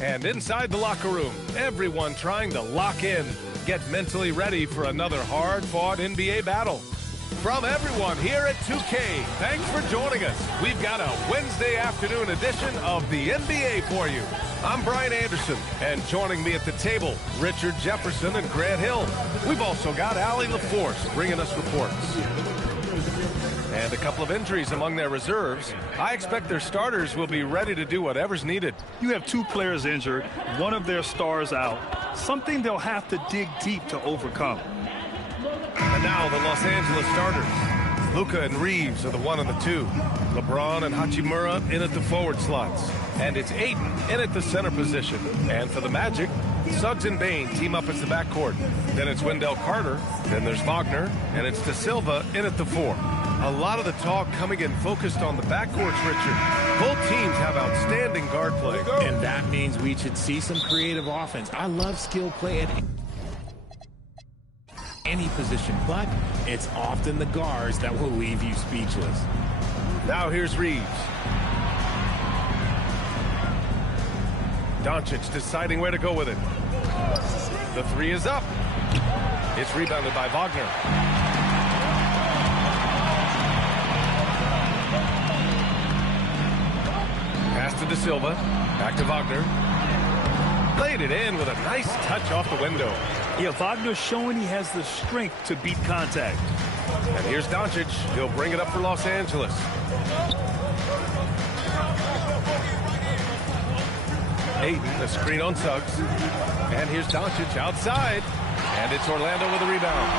And inside the locker room, everyone trying to lock in, get mentally ready for another hard-fought NBA battle. From everyone here at 2K, thanks for joining us. We've got a Wednesday afternoon edition of the NBA for you. I'm Brian Anderson, and joining me at the table, Richard Jefferson and Grant Hill. We've also got Allie LaForce bringing us reports. And a couple of injuries among their reserves. I expect their starters will be ready to do whatever's needed. You have two players injured, one of their stars out, something they'll have to dig deep to overcome. And now the Los Angeles starters. Luka and Reeves are the 1 and the 2. LeBron and Hachimura in at the forward slots. And it's Ayton in at the center position. And for the Magic, Suggs and Bane team up as the backcourt. Then it's Wendell Carter. Then there's Wagner. And it's De Silva in at the 4. A lot of the talk coming in focused on the backcourts, Richard. Both teams have outstanding guard play. And that means we should see some creative offense. I love skill play at any position, but it's often the guards that will leave you speechless. Now here's Reeves. Doncic deciding where to go with it. The 3 is up. It's rebounded by Wagner. Pass to De Silva. Back to Wagner. Played it in with a nice touch off the window. Yeah, Wagner's showing he has the strength to beat contact. And here's Doncic. He'll bring it up for Los Angeles. Ayton, the screen on Suggs. And here's Doncic outside. And it's Orlando with a rebound.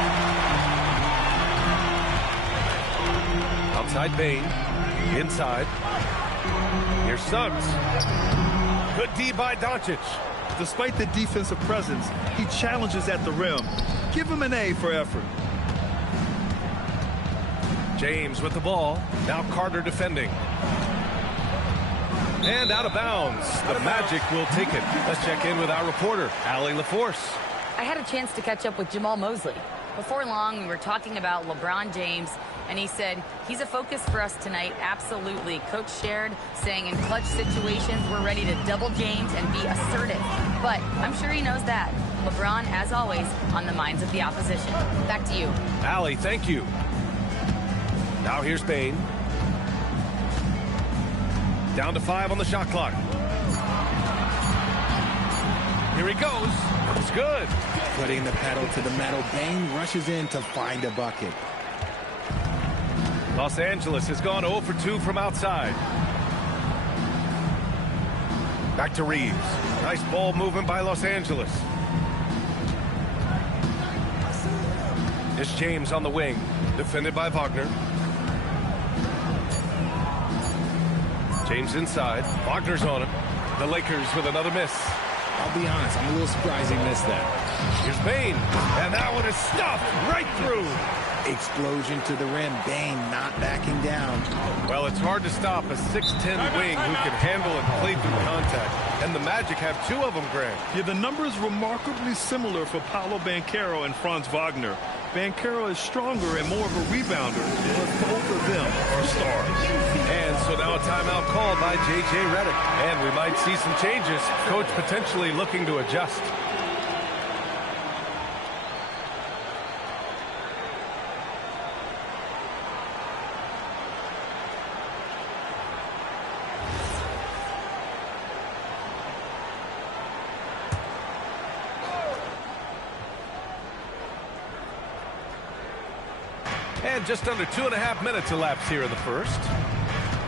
Outside Bane. Inside. Here's Suggs. Good D by Doncic. Despite the defensive presence, he challenges at the rim. Give him an A for effort. James with the ball. Now Carter defending. And out of bounds. The Magic will take it. Let's check in with our reporter, Allie LaForce. I had a chance to catch up with Jamal Mosley. Before long, we were talking about LeBron James, and he said, he's a focus for us tonight, absolutely. Coach shared, saying in clutch situations, we're ready to double James and be assertive. But I'm sure he knows that. LeBron, as always, on the minds of the opposition. Back to you. Allie, thank you. Now here's Bane. Down to 5 on the shot clock. Here he goes. It's good. Putting the pedal to the metal, Bane rushes in to find a bucket. Los Angeles has gone 0 for 2 from outside. Back to Reeves. Nice ball movement by Los Angeles. It's James on the wing, defended by Wagner. James inside. Wagner's on him. The Lakers with another miss. I'll be honest, I'm a little surprised he missed that. Here's Bane, and that one is stuffed right through. Explosion to the rim. Bane not backing down. Well, it's hard to stop a 6'10 wing who can handle and play through contact. And the Magic have 2 of them, Grant. Yeah, the numbers remarkably similar for Paolo Banchero and Franz Wagner. Banchero is stronger and more of a rebounder, but both of them are stars. And so now a timeout called by J.J. Redick. And we might see some changes. Coach potentially looking to adjust. And just under 2.5 minutes elapsed here in the first.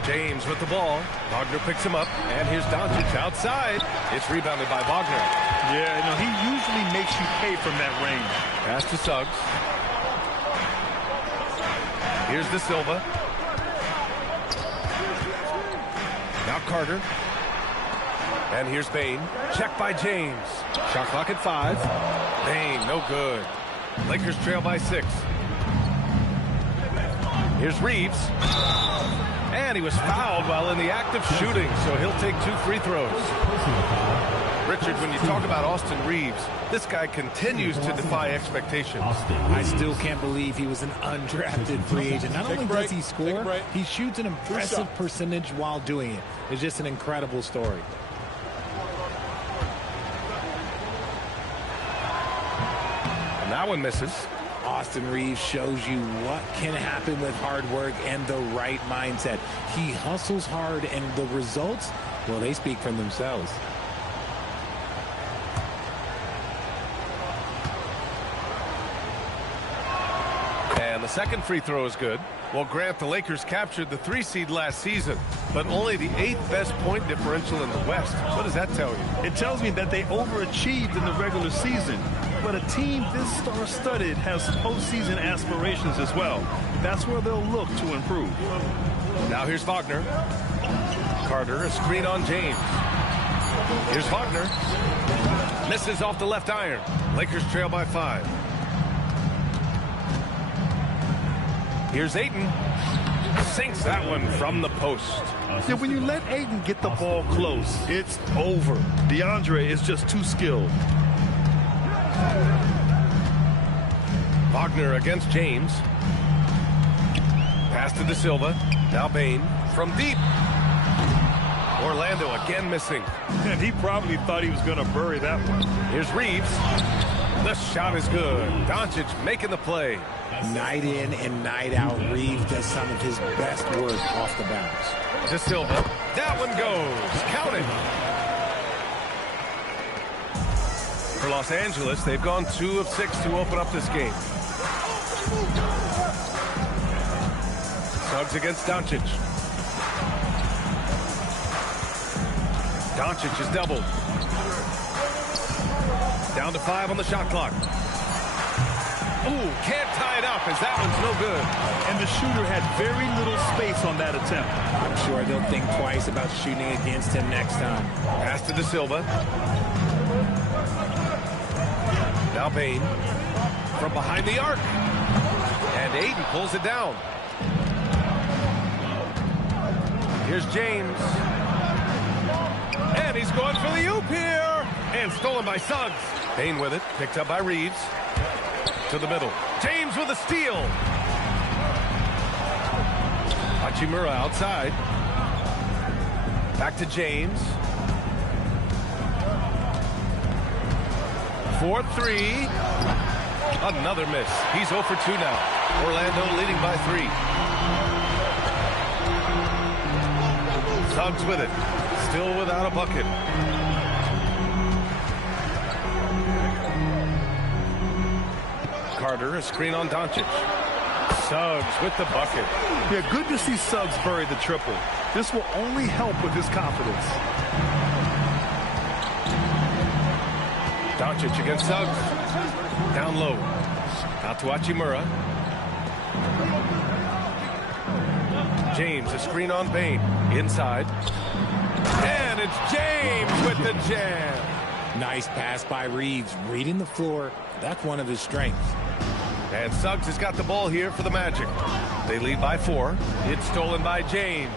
James with the ball. Wagner picks him up. And here's Doncic outside. It's rebounded by Wagner. Yeah, you know, he usually makes you pay from that range. Pass to Suggs. Here's De Silva. Now Carter. And here's Bane. Check by James. Shot clock at 5. Bane, no good. Lakers trail by 6. Here's Reeves. And he was fouled while in the act of shooting, so he'll take 2 free throws. Richard, when you talk about Austin Reeves, this guy continues to defy expectations. I still can't believe he was an undrafted free agent. Not only does he score, he shoots an impressive percentage while doing it. It's just an incredible story. That one misses. Austin Reeves shows you what can happen with hard work and the right mindset. He hustles hard, and the results, well, they speak for themselves. And the second free throw is good. Well, Grant, the Lakers captured the 3 seed last season, but only the 8th best point differential in the West. What does that tell you? It tells me that they overachieved in the regular season. But a team this star-studded has postseason aspirations as well. That's where they'll look to improve. Now here's Wagner. Carter, a screen on James. Here's Wagner. Misses off the left iron. Lakers trail by 5. Here's Ayton. Sinks that one from the post. Yeah, when you let Ayton get the ball close, it's over. DeAndre is just too skilled. Wagner against James. Pass to De Silva. Now Bain from deep. Orlando again missing. And he probably thought he was going to bury that one. Here's Reeves. The shot is good. Doncic making the play. Night in and night out, Reeves does some of his best work off the bounce. De Silva. That one goes. Count it. For Los Angeles, they've gone 2 of 6 to open up this game. Suggs against Doncic. Doncic is doubled. Down to 5 on the shot clock. Ooh, can't tie it up as that one's no good. And the shooter had very little space on that attempt. I'm sure they'll think twice about shooting against him next time. Pass to De Silva. Now Bain from behind the arc. And Ayton pulls it down. Here's James. And he's going for the oop here. And stolen by Suggs. Bain with it. Picked up by Reeves. To the middle. James with a steal. Hachimura outside. Back to James. 4-3. Another miss. He's 0 for 2 now. Orlando leading by 3. Suggs with it. Still without a bucket. Carter, a screen on Doncic. Suggs with the bucket. Yeah, good to see Suggs bury the triple. This will only help with his confidence. Doncic against Suggs. Down low. Out to Hachimura. James, a screen on Bain. Inside. And it's James with the jam. Nice pass by Reeves. Reading the floor. That's one of his strengths. And Suggs has got the ball here for the Magic. They lead by 4. It's stolen by James.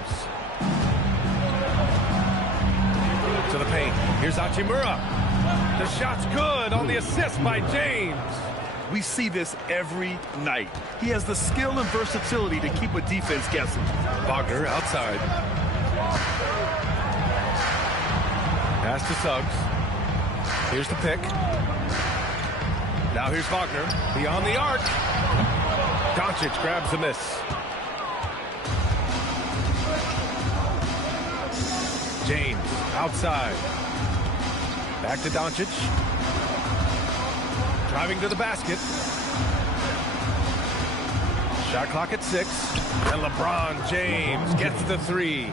To the paint. Here's Hachimura. The shot's good on the assist by James. We see this every night. He has the skill and versatility to keep a defense guessing. Wagner outside. Pass to Suggs. Here's the pick. Now here's Wagner. Beyond the arc. Doncic grabs the miss. James outside. Back to Doncic. Driving to the basket. Shot clock at 6. And LeBron James gets the 3.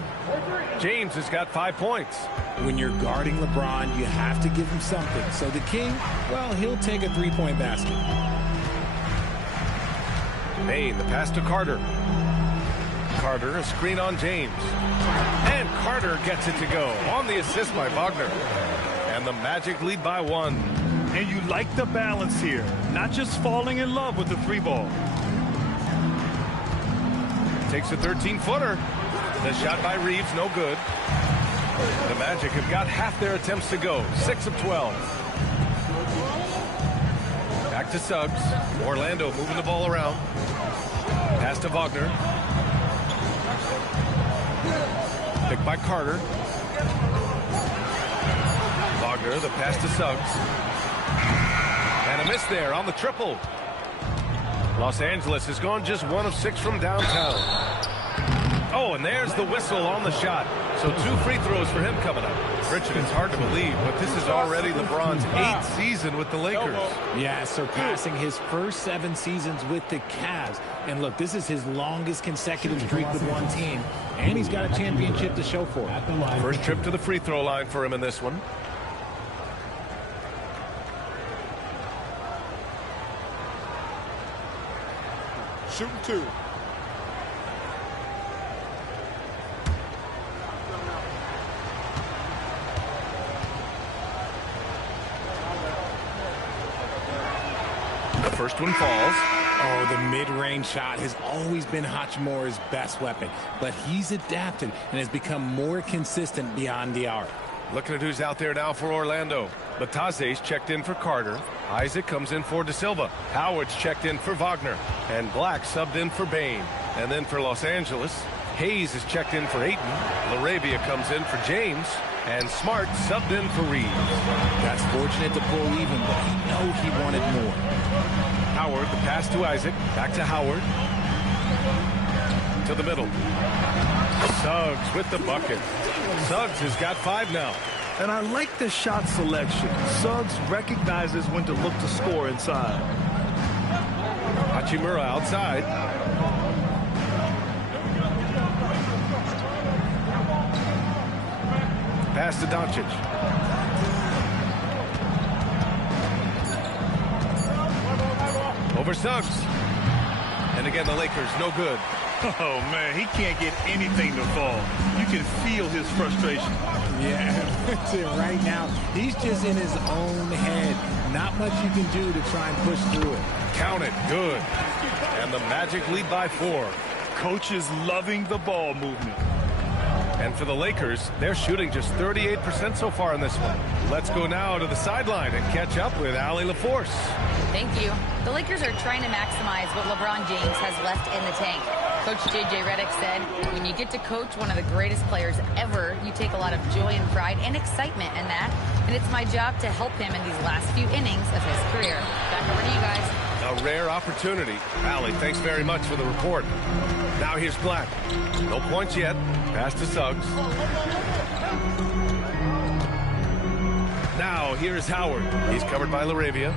James has got 5 points. When you're guarding LeBron, you have to give him something. So the King, well, he'll take a 3-point basket. Bain, the pass to Carter. Carter, a screen on James. And Carter gets it to go on the assist by Wagner. And the Magic lead by 1. And you like the balance here. Not just falling in love with the 3-ball. Takes a 13-footer. The shot by Reeves, no good. The Magic have got half their attempts to go. 6 of 12. Back to Suggs. Orlando moving the ball around. Pass to Wagner. Picked by Carter. Wagner, the pass to Suggs. And a miss there on the triple. Los Angeles has gone just 1 of 6 from downtown. Oh, and there's the whistle on the shot. So 2 free throws for him coming up. Richard, it's hard to believe, but this is already LeBron's 8th season with the Lakers. Yeah, surpassing his first 7 seasons with the Cavs. And look, this is his longest consecutive streak with one team. And he's got a championship to show for it. First trip to the free throw line for him in this one. Shooting 2. The first one falls. Oh, the mid-range shot has always been Hachimura's best weapon, but he's adapted and has become more consistent beyond the arc. Looking at who's out there now for Orlando. Bataze's checked in for Carter. Isaac comes in for De Silva. Howard's checked in for Wagner. And Black subbed in for Bain. And then for Los Angeles, Hayes is checked in for Ayton. LaRavia comes in for James. And Smart subbed in for Reeves. That's fortunate to pull even, but he knows he wanted more. Howard, the pass to Isaac. Back to Howard. To the middle. Suggs with the bucket. Suggs has got 5 now. And I like the shot selection. Suggs recognizes when to look to score inside. Hachimura outside. Pass to Doncic. Over Suggs. And again, the Lakers, no good. Oh, man, he can't get anything to fall. You can feel his frustration. Yeah, right now, he's just in his own head. Not much you can do to try and push through it. Count it, good. And the Magic lead by 4. Coach is loving the ball movement. And for the Lakers, they're shooting just 38% so far in this one. Let's go now to the sideline and catch up with Allie LaForce. Thank you. The Lakers are trying to maximize what LeBron James has left in the tank. Coach J.J. Redick said, when you get to coach one of the greatest players ever, you take a lot of joy and pride and excitement in that. And it's my job to help him in these last few innings of his career. Back over to you guys. A rare opportunity. Allie, thanks very much for the report. Now here's Black. No points yet. Pass to Suggs. Now here's Howard. He's covered by LaRavia.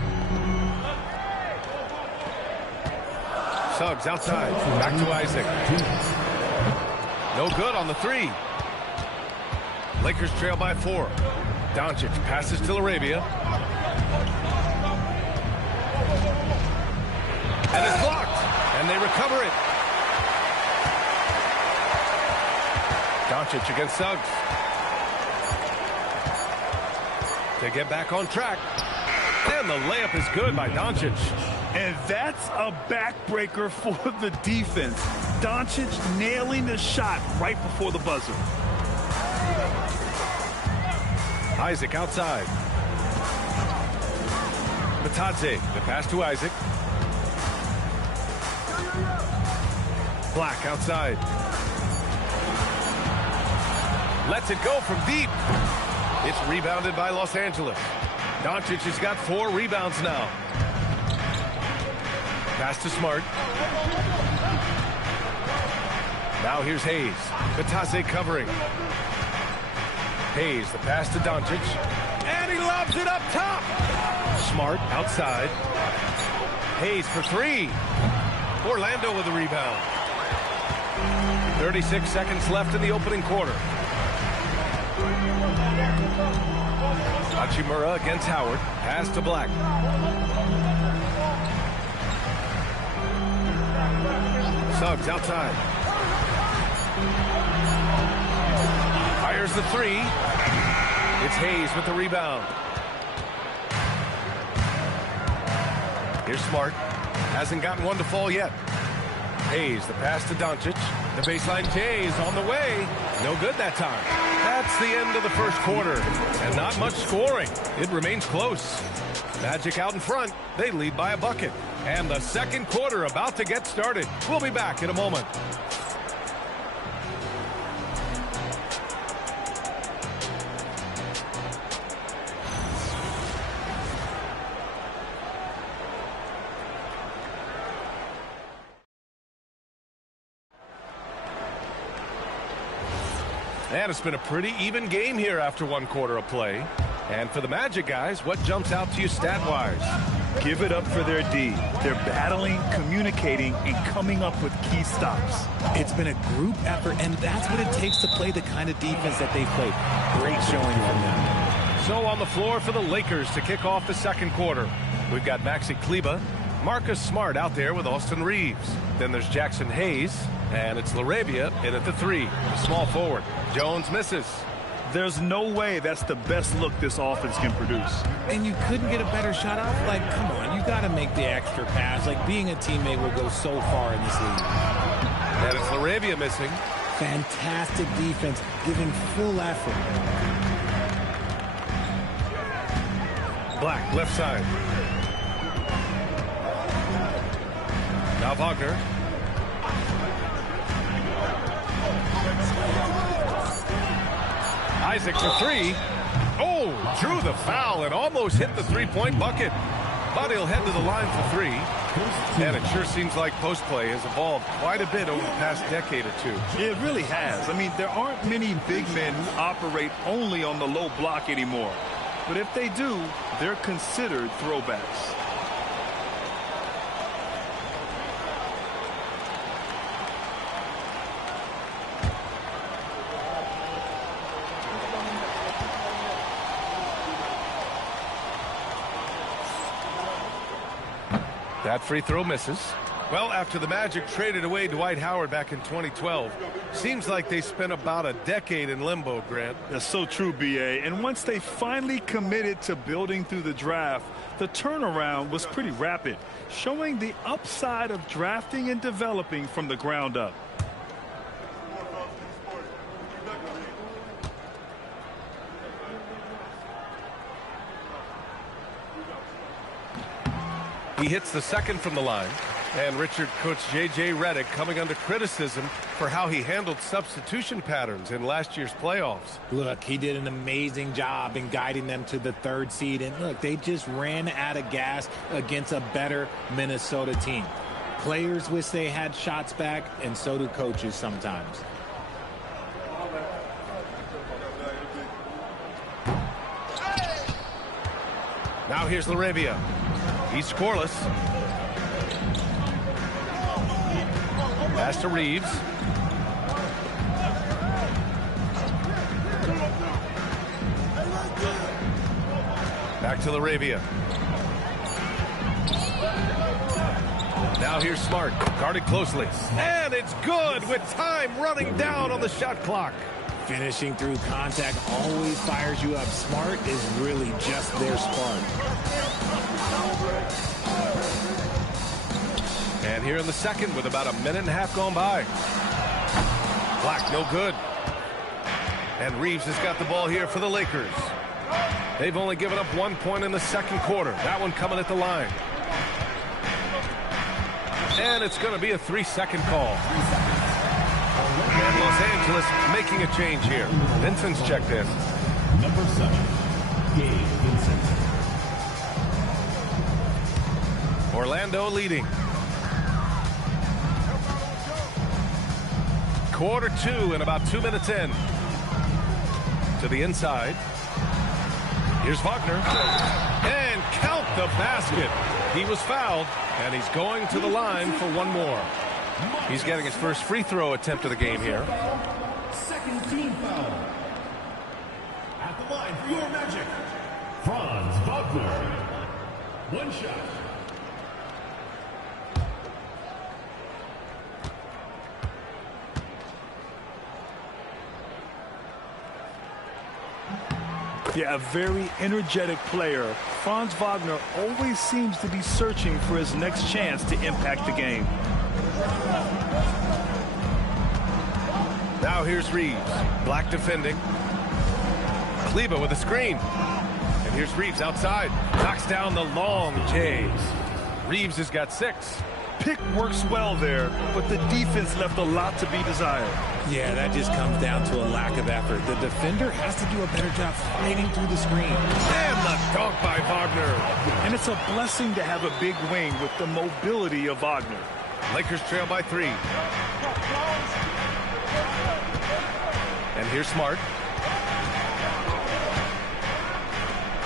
Suggs outside. Back to Isaac. No good on the 3. Lakers trail by 4. Doncic passes to LaRavia. And it's blocked. And they recover it. Doncic against Suggs. They get back on track. And the layup is good by Doncic. And that's a backbreaker for the defense. Doncic nailing the shot right before the buzzer. Isaac outside. Bataze, the pass to Isaac. Black outside. Lets it go from deep. It's rebounded by Los Angeles. Doncic has got 4 rebounds now. Pass to Smart. Now here's Hayes. Bataze covering. Hayes, the pass to Doncic. And he lobs it up top. Smart outside. Hayes for 3. Orlando with a rebound. 36 seconds left in the opening quarter. Hachimura against Howard. Pass to Black. Suggs outside. Fires the 3. It's Hayes with the rebound. Here's Smart. Hasn't gotten one to fall yet. Hayes, the pass to Doncic. The baseline J is on the way. No good that time. That's the end of the first quarter. And not much scoring. It remains close. Magic out in front. They lead by a bucket. And the second quarter about to get started. We'll be back in a moment. And it's been a pretty even game here after one quarter of play. And for the Magic guys, what jumps out to you stat-wise? Give it up for their D. They're battling, communicating, and coming up with key stops. It's been a group effort, and that's what it takes to play the kind of defense that they've played. Great showing from them. So on the floor for the Lakers to kick off the second quarter, we've got Maxi Kleber, Marcus Smart out there with Austin Reeves. Then there's Jackson Hayes, and it's LaRavia in at the 3, the small forward. Jones misses. There's no way that's the best look this offense can produce. And you couldn't get a better shot off? Like, come on, you got to make the extra pass. Like, being a teammate will go so far in this league. And it's LaRavia missing. Fantastic defense, giving full effort. Black, left side. Now Wagner. Isaac for 3. Oh, drew the foul and almost hit the three-point bucket. But he'll head to the line for 3. And it sure seems like post play has evolved quite a bit over the past decade or two. It really has. I mean, there aren't many big men who operate only on the low block anymore. But if they do, they're considered throwbacks. That free throw misses. Well, after the Magic traded away Dwight Howard back in 2012, seems like they spent about a decade in limbo, Grant. That's so true, B.A. And once they finally committed to building through the draft, the turnaround was pretty rapid, showing the upside of drafting and developing from the ground up. He hits the second from the line. And Richard coach J.J. Redick coming under criticism for how he handled substitution patterns in last year's playoffs. Look, he did an amazing job in guiding them to the 3rd seed. And look, they just ran out of gas against a better Minnesota team. Players wish they had shots back, and so do coaches sometimes. Now here's LaRavia. He's scoreless. Pass to Reeves. Back to LaRavia. Now here's Smart, guarded closely. And it's good with time running down on the shot clock. Finishing through contact always fires you up. Smart is really just their spark. And here in the second with about a minute and a half gone by. Black, no good. And Reeves has got the ball here for the Lakers. They've only given up 1 point in the second quarter. That one coming at the line. And it's going to be a 3-second call. And Los Angeles making a change here. Vincent's checked in. Number 7, Gabe Vincent. Orlando leading. Quarter 2 and about 2 minutes in. To the inside. Here's Wagner. And count the basket. He was fouled, and he's going to the line for one more. He's getting his first free throw attempt of the game here. Second team foul. At the line for your Magic, Franz Wagner. One shot. Yeah, a very energetic player. Franz Wagner always seems to be searching for his next chance to impact the game. Now here's Reeves. Black defending. Kleber with a screen. And here's Reeves outside. Knocks down the long J's. Reeves has got 6. Pick works well there, but the defense left a lot to be desired. Yeah, that just comes down to a lack of effort. The defender has to do a better job fighting through the screen. And the dunk by Wagner. And it's a blessing to have a big wing with the mobility of Wagner. Lakers trail by 3. And here's Smart.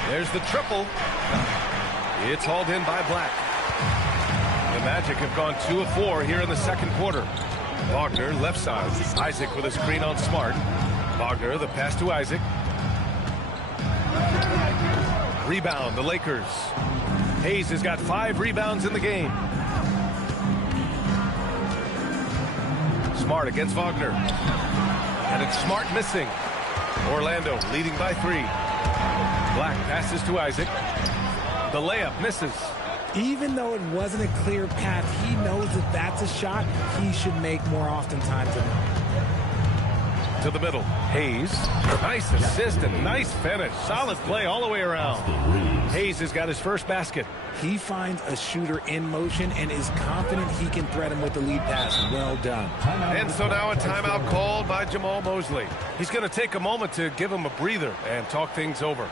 There's the triple. It's hauled in by Black. The Magic have gone 2 of 4 here in the second quarter. Wagner, left side. Isaac with a screen on Smart. Wagner, the pass to Isaac. Rebound, the Lakers. Hayes has got 5 rebounds in the game. Smart against Wagner. And it's Smart missing. Orlando leading by 3. Black passes to Isaac. The layup misses. Even though it wasn't a clear path, he knows that that's a shot he should make more oftentimes than not. To the middle. Hayes. Nice assist and nice finish. Solid play all the way around. Hayes has got his first basket. He finds a shooter in motion and is confident he can threat him with the lead pass. Well done. And so now a timeout called by Jamal Mosley. He's going to take a moment to give him a breather and talk things over.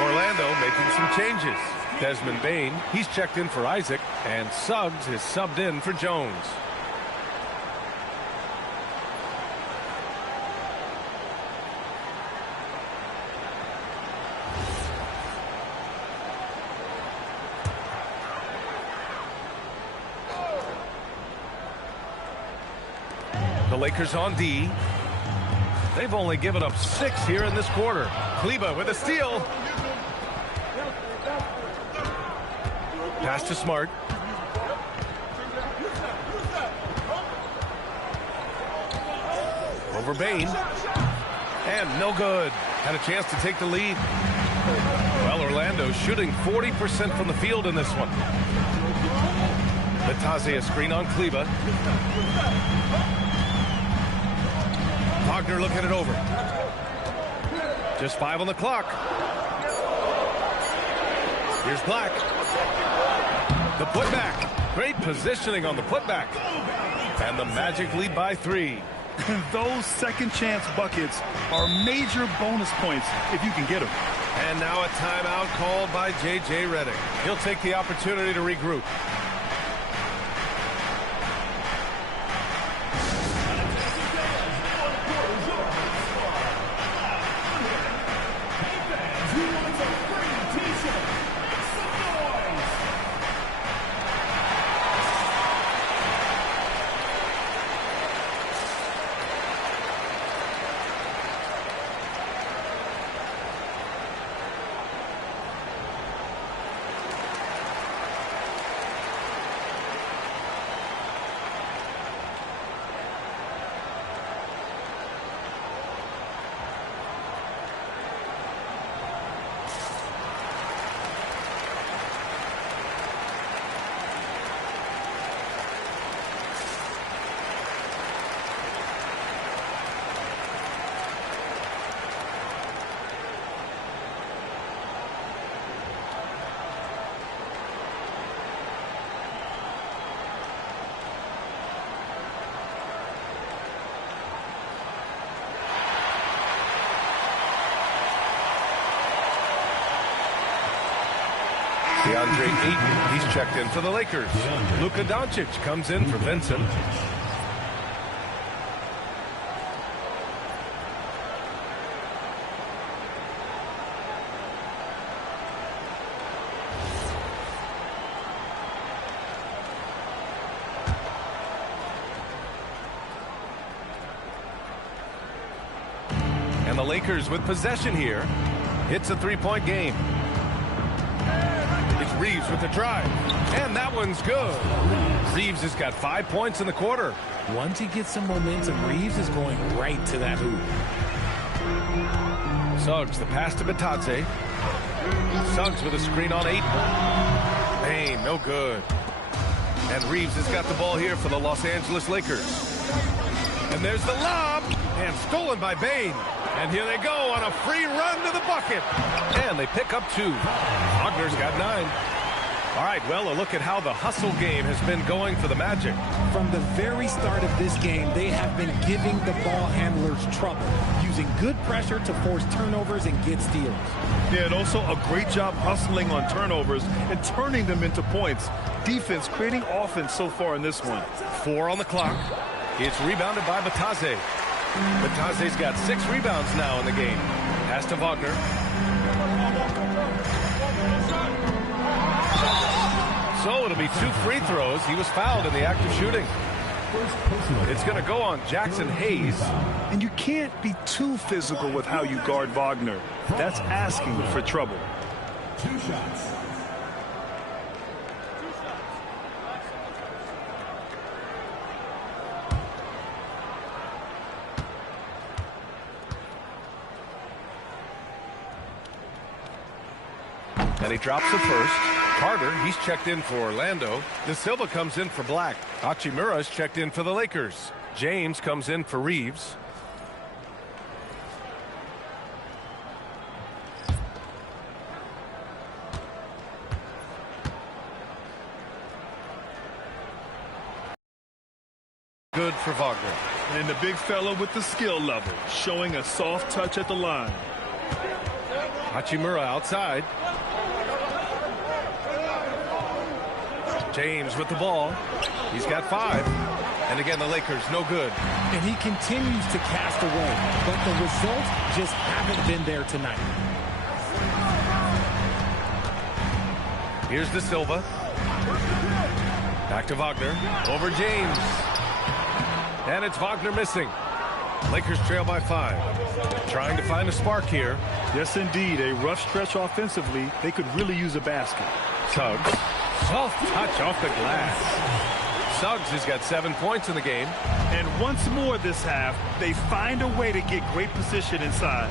Orlando making some changes. Desmond Bane, he's checked in for Isaac, and Suggs is subbed in for Jones. The Lakers on D. They've only given up 6 here in this quarter. Kleber with a steal. Pass to Smart. Over Bane. And no good. Had a chance to take the lead. Well, Orlando shooting 40% from the field in this one. Batazzi a screen on Kleber. Wagner looking it over. Just 5 on the clock. Here's Black. The putback. Great positioning on the putback. And the Magic lead by 3. Those second chance buckets are major bonus points if you can get them. And now a timeout called by J.J. Redick. He'll take the opportunity to regroup. DeAndre Ayton, he's checked in for the Lakers. Luka Doncic comes in for Vincent. And the Lakers with possession here. It's a 3-point game. It's Reeves with the drive. And that one's good. Reeves has got 5 points in the quarter. Once he gets some momentum, Reeves is going right to that hoop. Suggs, the pass to Batadze. Suggs with a screen on 8. Bane, no good. And Reeves has got the ball here for the Los Angeles Lakers. And there's the lob. And stolen by Bane. And here they go on a free run to the bucket. And they pick up 2. Wagner's got 9. All right, well, a look at how the hustle game has been going for the Magic. From the very start of this game, they have been giving the ball handlers trouble, using good pressure to force turnovers and get steals. Yeah, and also a great job hustling on turnovers and turning them into points. Defense creating offense so far in this one. 4 on the clock. It's rebounded by Batase. Batase's got 6 rebounds now in the game. Pass to Wagner. So it'll be 2 free throws. He was fouled in the act of shooting. It's going to go on Jackson Hayes. And you can't be too physical with how you guard Wagner. That's asking for trouble. 2 shots. And he drops the first. Carter, he's checked in for Orlando. De Silva comes in for Black. Hachimura's checked in for the Lakers. James comes in for Reeves. Good for Wagner. And the big fella with the skill level, showing a soft touch at the line. Hachimura outside. James with the ball. He's got 5. And again, the Lakers, no good. And he continues to cast away, but the results just haven't been there tonight. Here's De Silva. Back to Wagner. Over James. And it's Wagner missing. Lakers trail by 5. Trying to find a spark here. Yes, indeed. A rough stretch offensively. They could really use a basket. Suggs. Soft touch off the glass. Suggs has got 7 points in the game. And once more this half, they find a way to get great position inside.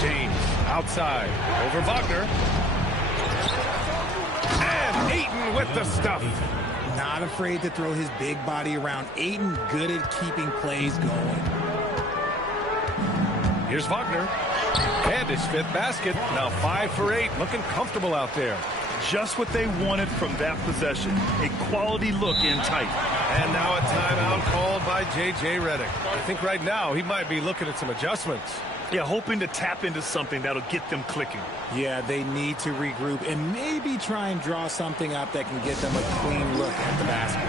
James outside. Over Wagner. And Ayton with the stuff. Not afraid to throw his big body around. Ayton good at keeping plays going. Here's Wagner. And his 5th basket. Now 5 for 8. Looking comfortable out there. Just what they wanted from that possession. A quality look in tight. And now a timeout called by J.J. Redick. I think right now he might be looking at some adjustments. Yeah, hoping to tap into something that'll get them clicking. Yeah, they need to regroup and maybe try and draw something up that can get them a clean look at the basket.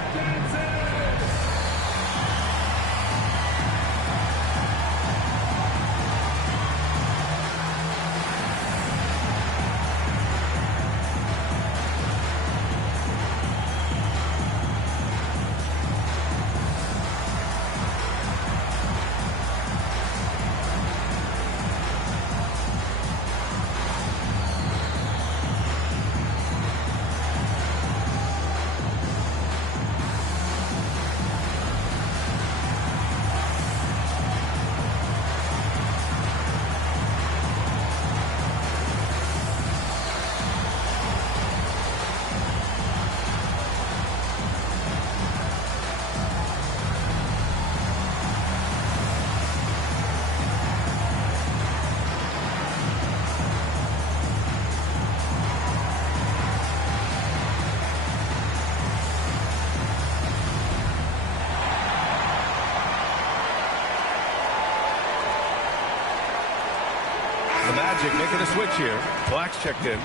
The Magic making a switch here. Black's checked in.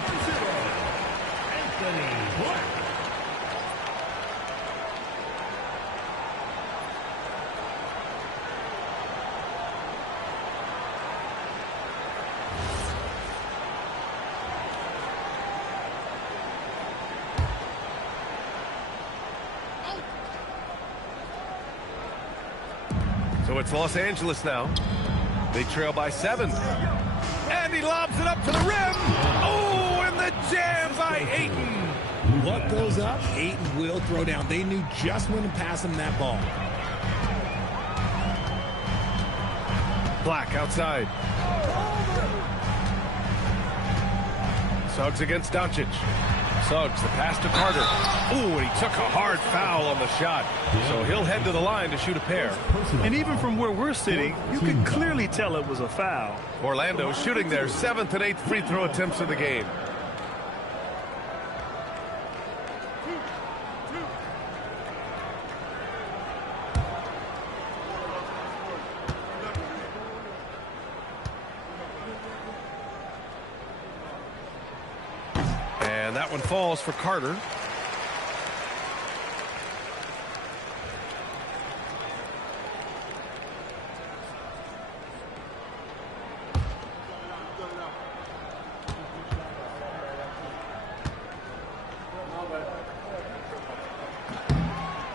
So it's Los Angeles now. They trail by 7. And he lobs it up to the rim. Oh, and the jam by Ayton. What goes up, Ayton will throw down. They knew just when to pass him that ball. Black outside. Suggs against Doncic. Suggs, the pass to Carter. Ooh, and he took a hard foul on the shot. So he'll head to the line to shoot a pair. And even from where we're sitting, you can clearly tell it was a foul. Orlando shooting their 7th and 8th free throw attempts of the game. And that one falls for Carter.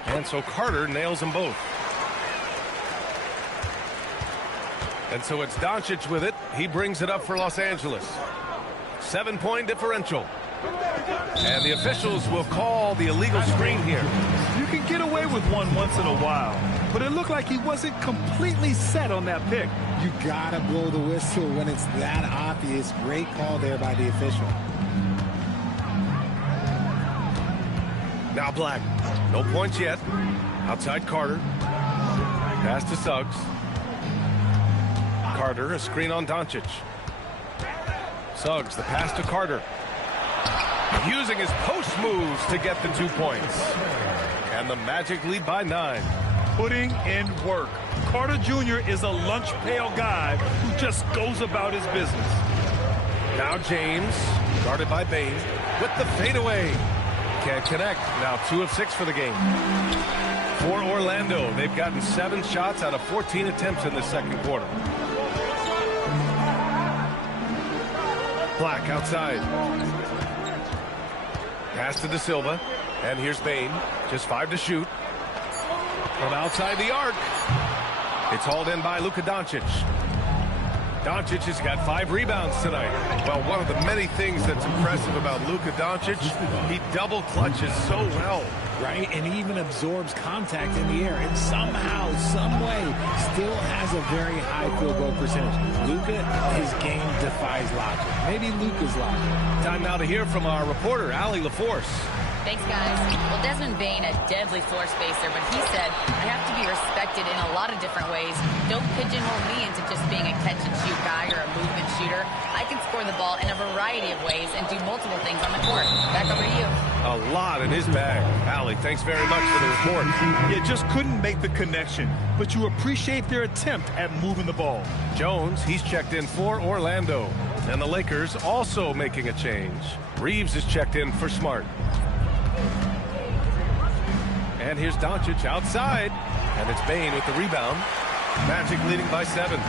And so Carter nails them both. And so it's Doncic with it. He brings it up for Los Angeles. 7-point differential. And the officials will call the illegal screen here. You can get away with one once in a while, but it looked like he wasn't completely set on that pick. You gotta blow the whistle when it's that obvious. Great call there by the official. Now Black. No points yet. Outside Carter. Pass to Suggs. Carter, a screen on Doncic. Suggs, the pass to Carter. Using his post moves to get the 2 points. And the Magic lead by 9. Putting in work. Carter Jr. is a lunch pail guy who just goes about his business. Now James, guarded by Bane, with the fadeaway. Can't connect. Now 2 of 6 for the game. For Orlando, they've gotten 7 shots out of 14 attempts in the second quarter. Black outside. Pass to De Silva. And here's Bane. Just 5 to shoot. From outside the arc. It's hauled in by Luka Doncic. Doncic has got 5 rebounds tonight. Well, one of the many things that's impressive about Luka Doncic, he double clutches so well. Right, and he even absorbs contact in the air, and somehow, some way, still has a very high field goal percentage. Luka, his game defies logic. Maybe Luka's logic. Time now to hear from our reporter, Allie LaForce. Thanks, guys. Well, Desmond Bane, a deadly floor spacer, but he said, I have to be respected in a lot of different ways. Don't pigeonhole me into just being a catch-and-shoot guy or a movement shooter. I can score the ball in a variety of ways and do multiple things on the court. Back over to you. A lot in his bag. Allie, thanks very much for the report. You just couldn't make the connection, but you appreciate their attempt at moving the ball. Jones, he's checked in for Orlando. And the Lakers also making a change. Reeves is checked in for Smart. And here's Doncic outside. And it's Bane with the rebound. Magic leading by 7.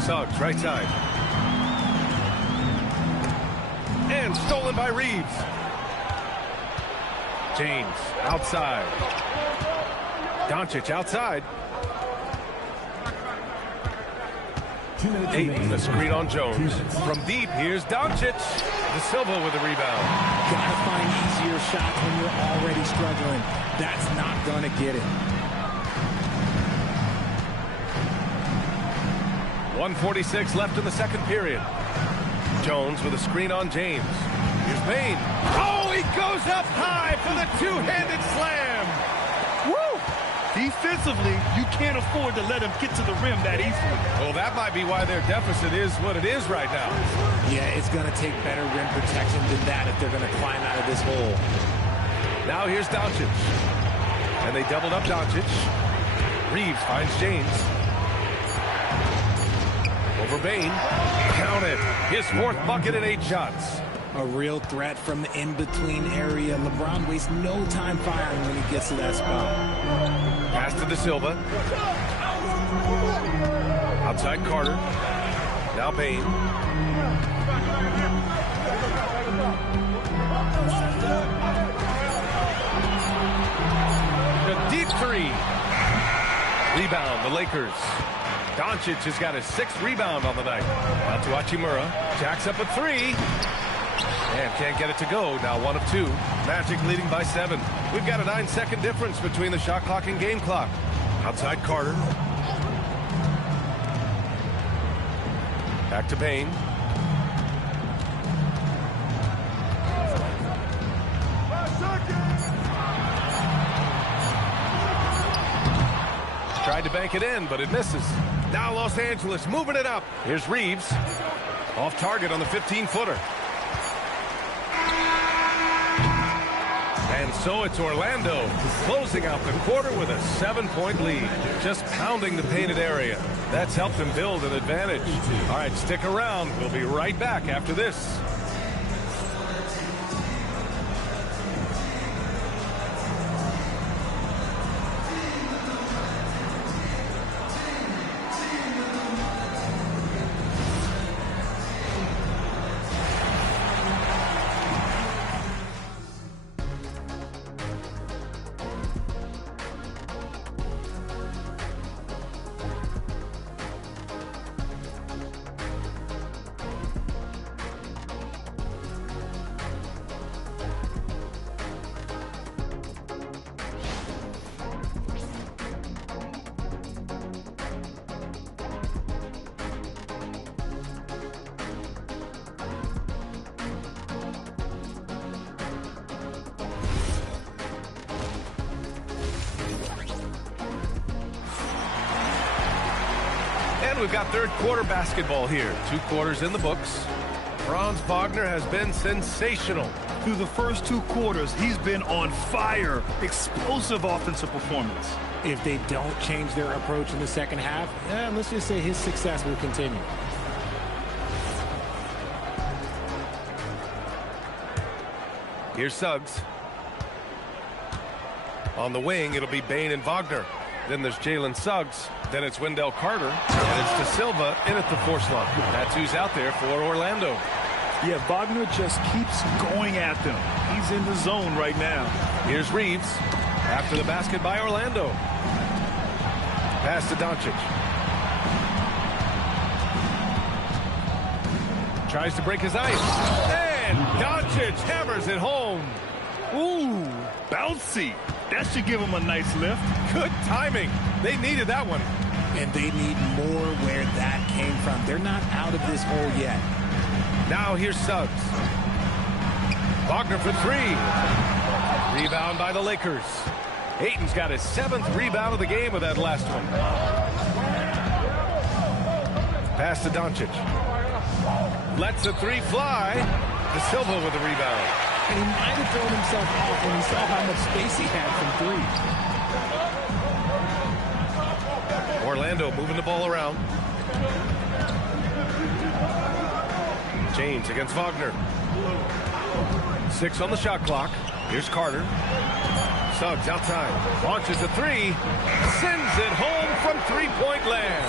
Suggs, right side. And stolen by Reeves. James, outside. Doncic outside. 8, the screen on Jones. From deep, here's Doncic. De Silva with the rebound. Gotta find easier shots when you're already struggling. That's not gonna get it. 1:46 left in the second period. Jones with a screen on James. Here's Bane. Oh, he goes up high for the two-handed slam. Woo! Defensively, you can't afford to let him get to the rim that easily. Well, that might be why their deficit is what it is right now. Yeah, it's going to take better rim protection than that if they're going to climb out of this hole. Now here's Doncic. And they doubled up Doncic. Reeves finds James. Over Bane. Count it. His 4th bucket in 8 shots. A real threat from the in-between area. LeBron wastes no time firing when he gets to that spot. Pass to De Silva. Outside Carter. Now Bane. The deep 3. Rebound, the Lakers. Doncic has got his 6th rebound on the night. Out to Hachimura. Jacks up a 3. And can't get it to go. Now 1 of 2. Magic leading by 7. We've got a 9-second difference between the shot clock and game clock. Outside Carter. Back to Bane. Tried to bank it in, but it misses. Now Los Angeles moving it up. Here's Reeves. Off target on the 15-footer. And so it's Orlando closing out the quarter with a 7-point lead. Just pounding the painted area. That's helped them build an advantage. All right, stick around. We'll be right back after this. We've got third quarter basketball here. 2 quarters in the books. Franz Wagner has been sensational. Through the first 2 quarters, he's been on fire. Explosive offensive performance. If they don't change their approach in the second half, let's just say his success will continue. Here's Suggs. On the wing, it'll be Bane and Wagner. Then there's Jalen Suggs. Then it's Wendell Carter. And it's De Silva in at the force line. That's who's out there for Orlando. Yeah, Wagner just keeps going at them. He's in the zone right now. Here's Reeves. After the basket by Orlando. Pass to Doncic. Tries to break his ice. And Doncic hammers it home. Ooh, bouncy. That should give him a nice lift. Good timing. They needed that one. And they need more where that came from. They're not out of this hole yet. Now here's Suggs. Wagner for 3. Rebound by the Lakers. Ayton's got his 7th rebound of the game with that last one. Pass to Doncic. Lets the 3 fly. De Silva with the rebound. And he might have thrown himself off when he saw how much space he had from 3. Orlando moving the ball around. James against Wagner. 6 on the shot clock. Here's Carter. Suggs outside. Launches a 3. Sends it home from 3-point land.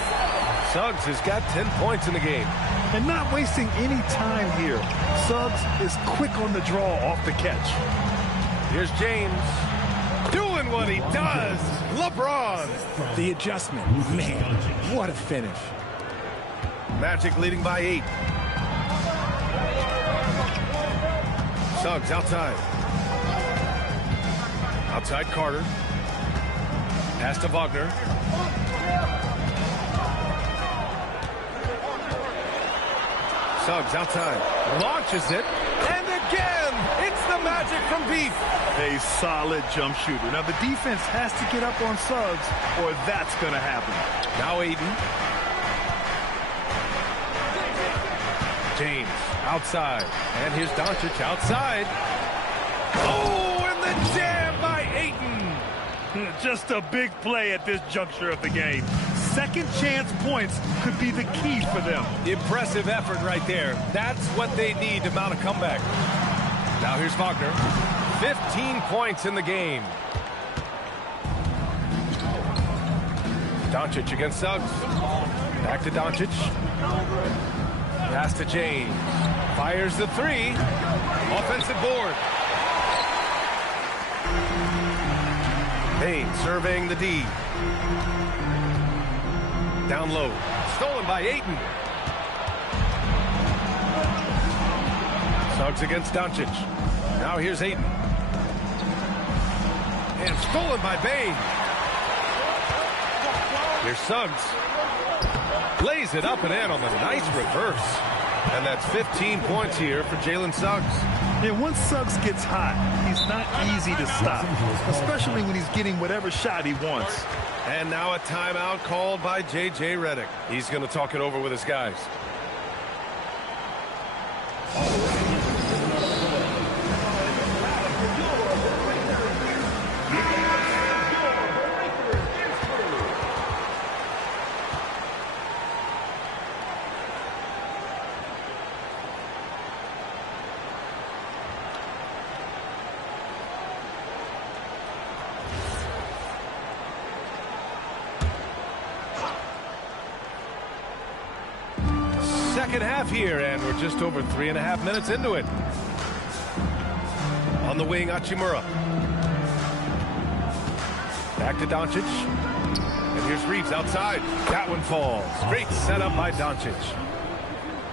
Suggs has got 10 points in the game. And not wasting any time here. Suggs is quick on the draw off the catch. Here's James. Doing what he does. LeBron. The adjustment. Man, what a finish. Magic leading by 8. Suggs outside. Outside Carter. Pass to Wagner. Suggs outside. Launches it. And again, it's the Magic from deep. A solid jump shooter. Now the defense has to get up on Suggs or that's going to happen. Now Ayton. James outside. And here's Doncic outside. Oh, and the jam by Ayton. Just a big play at this juncture of the game. Second chance points could be the key for them. Impressive effort right there. That's what they need to mount a comeback. Now here's Wagner. 15 points in the game. Doncic against Suggs. Back to Doncic. Pass to James. Fires the 3. Offensive board. Payne surveying the D. Down low. Stolen by Ayton. Suggs against Doncic. Now here's Ayton. And stolen by Bane. Here's Suggs. Lays it up and in on the nice reverse. And that's 15 points here for Jalen Suggs. And once Suggs gets hot, he's not easy to stop, especially when he's getting whatever shot he wants. And now a timeout called by J.J. Redick. He's going to talk it over with his guys. Second half here, and we're just over 3.5 minutes into it. On the wing, Hachimura. Back to Doncic. And here's Reeves outside. That one falls. Great setup by Doncic.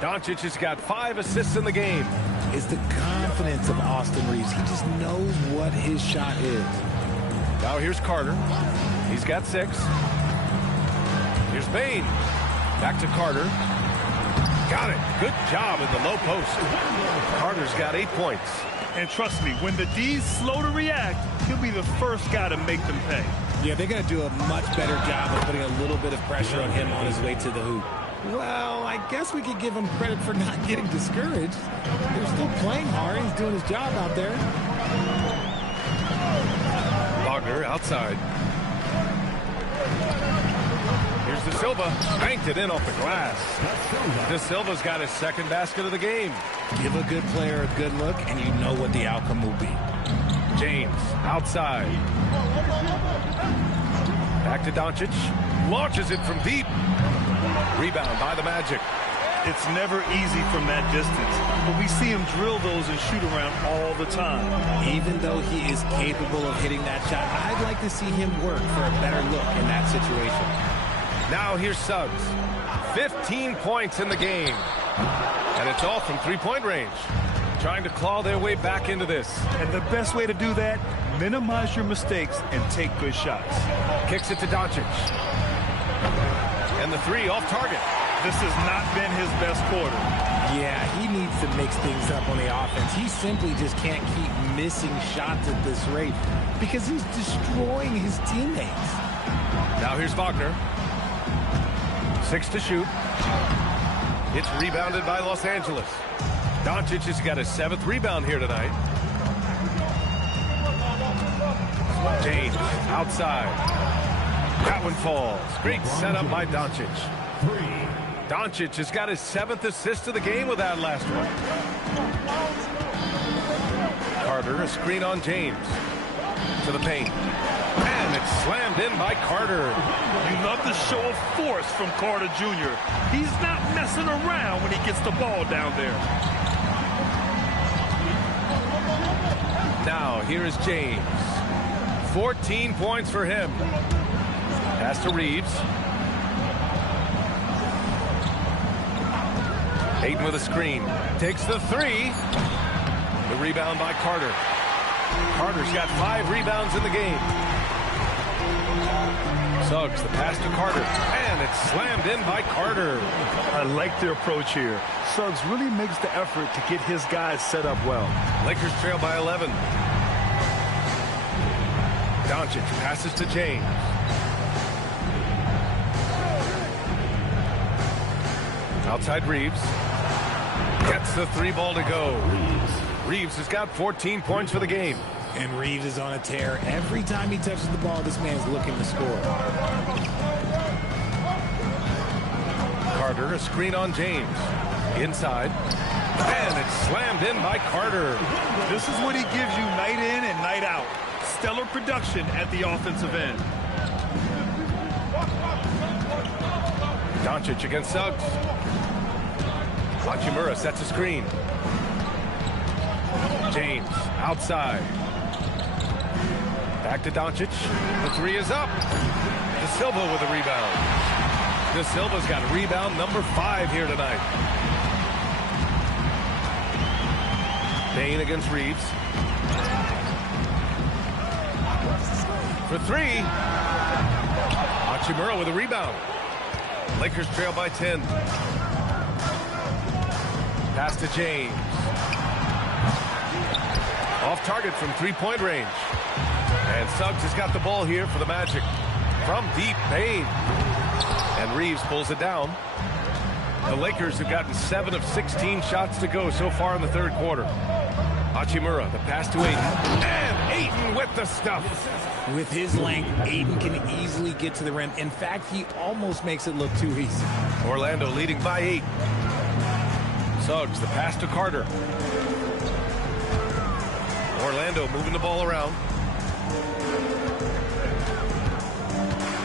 Doncic has got 5 assists in the game. It's the confidence of Austin Reeves. He just knows what his shot is. Now here's Carter. He's got 6. Here's Bane. Back to Carter. Got it. Good job in the low post. Carter's got 8 points. And trust me, when the D's slow to react, he'll be the first guy to make them pay. Yeah, they're going to do a much better job of putting a little bit of pressure on him on his way to the hoop. Well, I guess we could give him credit for not getting discouraged. They're still playing hard. He's doing his job out there. Wagner outside. Here's De Silva. Banked it in off the glass. De Silva's got his second basket of the game. Give a good player a good look, and you know what the outcome will be. James outside. Back to Doncic. Launches it from deep. Rebound by the Magic. It's never easy from that distance, but we see him drill those and shoot around all the time. Even though he is capable of hitting that shot, I'd like to see him work for a better look in that situation. Now here's Suggs. 15 points in the game. And it's all from three-point range. Trying to claw their way back into this. And the best way to do that, minimize your mistakes and take good shots. Kicks it to Doncic. And the 3 off target. This has not been his best quarter. Yeah, he needs to mix things up on the offense. He simply just can't keep missing shots at this rate because he's destroying his teammates. Now here's Wagner. 6 to shoot. It's rebounded by Los Angeles. Doncic has got his 7th rebound here tonight. James outside. That one falls. Great setup by Doncic. Doncic has got his 7th assist of the game with that last one. Carter, a screen on James. To the paint. And it's slammed in by Carter. You love the show of force from Carter Jr. He's not messing around when he gets the ball down there. Now, here is James. 14 points for him. Pass to Reeves. Ayton with a screen. Takes the 3. The rebound by Carter. Carter's got 5 rebounds in the game. Suggs, the pass to Carter. And it's slammed in by Carter. I like their approach here. Suggs really makes the effort to get his guys set up well. Lakers trail by 11. Doncic passes to James. Outside Reeves. Gets the 3 ball to go. Reeves has got 14 points for the game. And Reeves is on a tear. Every time he touches the ball, this man's looking to score. Carter, a screen on James. Inside. And it's slammed in by Carter. This is what he gives you night in and night out. Stellar production at the offensive end. Doncic against Suggs. Hachimura sets a screen. James outside. Back to Doncic. The 3 is up. De Silva with a rebound. De Silva's got rebound number 5 here tonight. Bane against Reeves. For 3. Hachimura with a rebound. Lakers trail by 10. Pass to James. Off target from 3-point range. And Suggs has got the ball here for the Magic. from deep, Payne. And Reeves pulls it down. The Lakers have gotten 7 of 16 shots to go so far in the third quarter. Hachimura, the pass to Ayton. And Ayton with the stuff. With his length, Ayton can easily get to the rim. In fact, he almost makes it look too easy. Orlando leading by 8. Suggs, the pass to Carter. Orlando moving the ball around.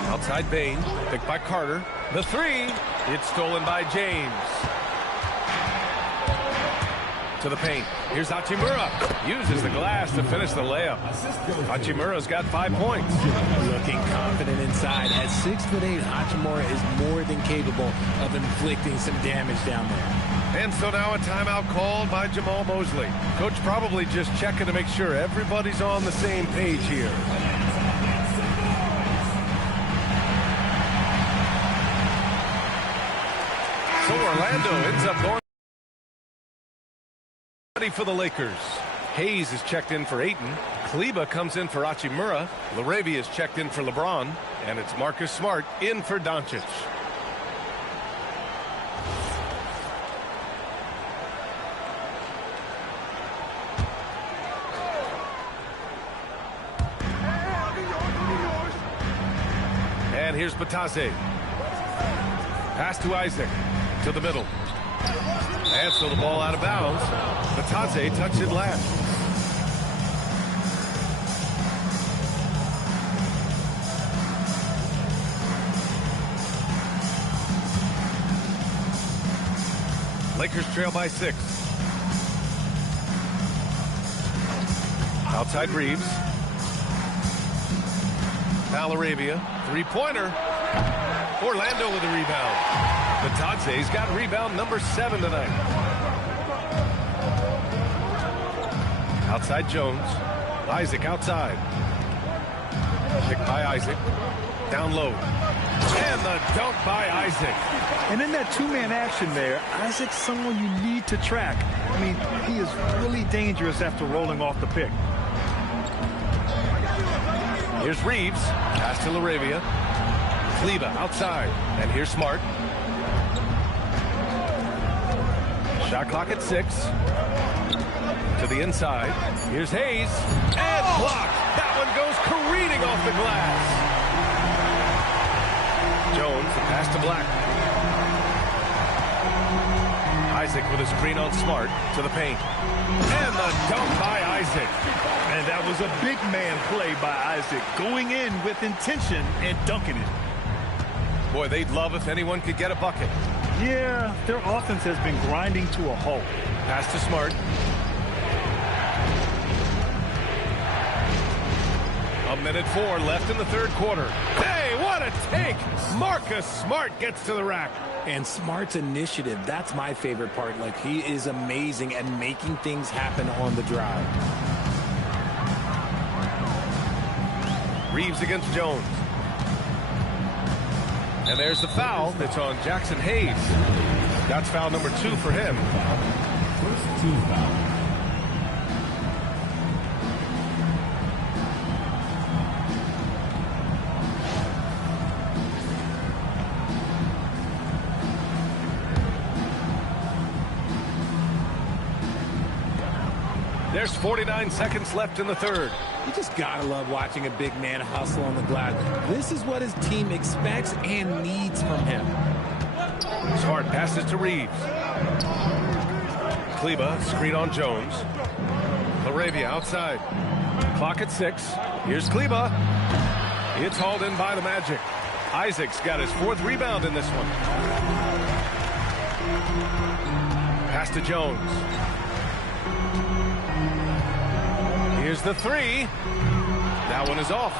Outside Bain, picked by Carter. The three, it's stolen by James. To the paint. Here's Hachimura. Uses the glass to finish the layup. Hachimura's got 5 points. Looking confident inside. At 6'8", Hachimura is more than capable of inflicting some damage down there. And so now a timeout called by Jamal Mosley. Coach probably just checking to make sure everybody's on the same page here. So Orlando ends up going for the Lakers. Hayes is checked in for Ayton. Kleba comes in for Hachimura. LaRavia is checked in for LeBron. And it's Marcus Smart in for Doncic. And here's Batase. Pass to Isaac. To the middle. And so the ball out of bounds. Batase touched it last. Lakers trail by 6. Outside Reeves. Arabia. Three-pointer. Orlando with a rebound. Batase's got rebound number 7 tonight. Outside Jones. Isaac outside. Picked by Isaac. Down low. And the dunk by Isaac. And in that two-man action there, Isaac's someone you need to track. I mean, he is really dangerous after rolling off the pick. Here's Reeves. Pass to LaRavia. Kleba outside. And here's Smart. Shot clock at 6. To the inside. Here's Hayes. And blocked. That one goes careening off the glass. Jones, the pass to Black. Isaac with a screen on Smart to the paint. And the dunk by Isaac. And that was a big man play by Isaac. Going in with intention and dunking it. Boy, they'd love if anyone could get a bucket. Yeah, their offense has been grinding to a halt. Pass to Smart. A minute 4 left in the third quarter. Hey, what a take! Marcus Smart gets to the rack. And Smart's initiative, that's my favorite part. Like, he is amazing at making things happen on the drive. Reeves against Jones. And there's the foul. It's on Jackson Hayes. That's foul number 2 for him. First team foul. There's 49 seconds left in the third. You just gotta love watching a big man hustle on the glass. This is what his team expects and needs from him. Smart passes to Reeves. Kleba, screen on Jones. LaRavia outside. Clock at 6. Here's Kleba. It's hauled in by the Magic. Isaac's got his 4th rebound in this one. Pass to Jones. Here's the 3. That one is off.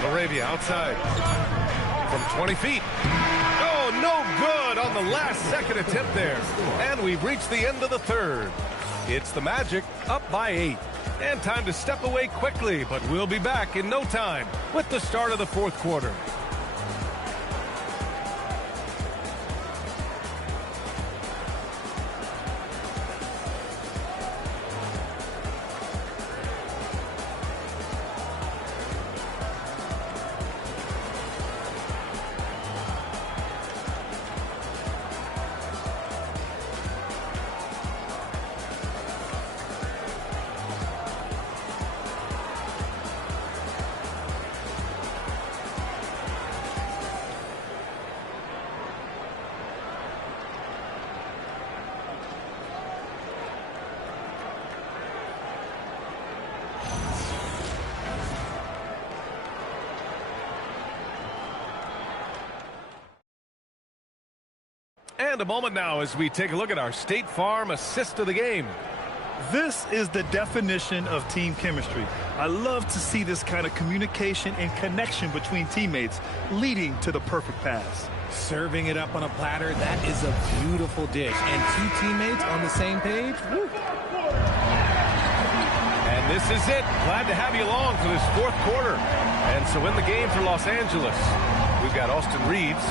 LaRavia outside. From 20 feet. Oh, no good on the last second attempt there. And we've reached the end of the third. It's the Magic up by 8. And time to step away quickly, but we'll be back in no time with the start of the fourth quarter. And a moment now as we take a look at our State Farm assist of the game. This is the definition of team chemistry. I love to see this kind of communication and connection between teammates leading to the perfect pass. Serving it up on a platter, that is a beautiful dish. And two teammates on the same page. Woo. And this is it. Glad to have you along for this fourth quarter. And so in the game for Los Angeles, we've got Austin Reeves.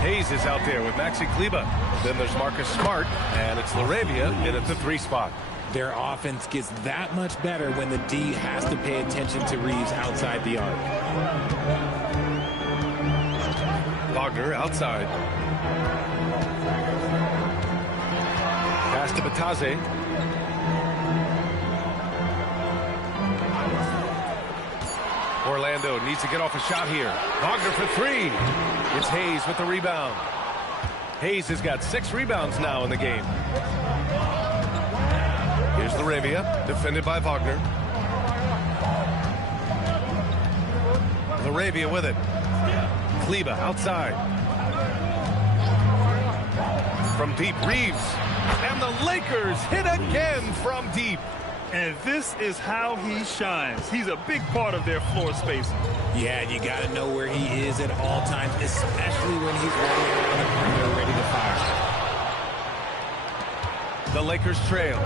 Hayes is out there with Maxi Kleba. Then there's Marcus Smart, and it's LaRavia in at the 3 spot. Their offense gets that much better when the D has to pay attention to Reeves outside the arc. Wagner outside. Pass to Bataze. Orlando needs to get off a shot here. Wagner for 3. It's Hayes with the rebound. Hayes has got 6 rebounds now in the game. Here's LaRavia, defended by Wagner. LaRavia with it. Kleba outside. From deep, Reeves. And the Lakers hit again from deep. And this is how he shines. He's a big part of their floor space. Yeah, you got to know where he is at all times, especially when he's running around the perimeter ready to fire. The Lakers trail.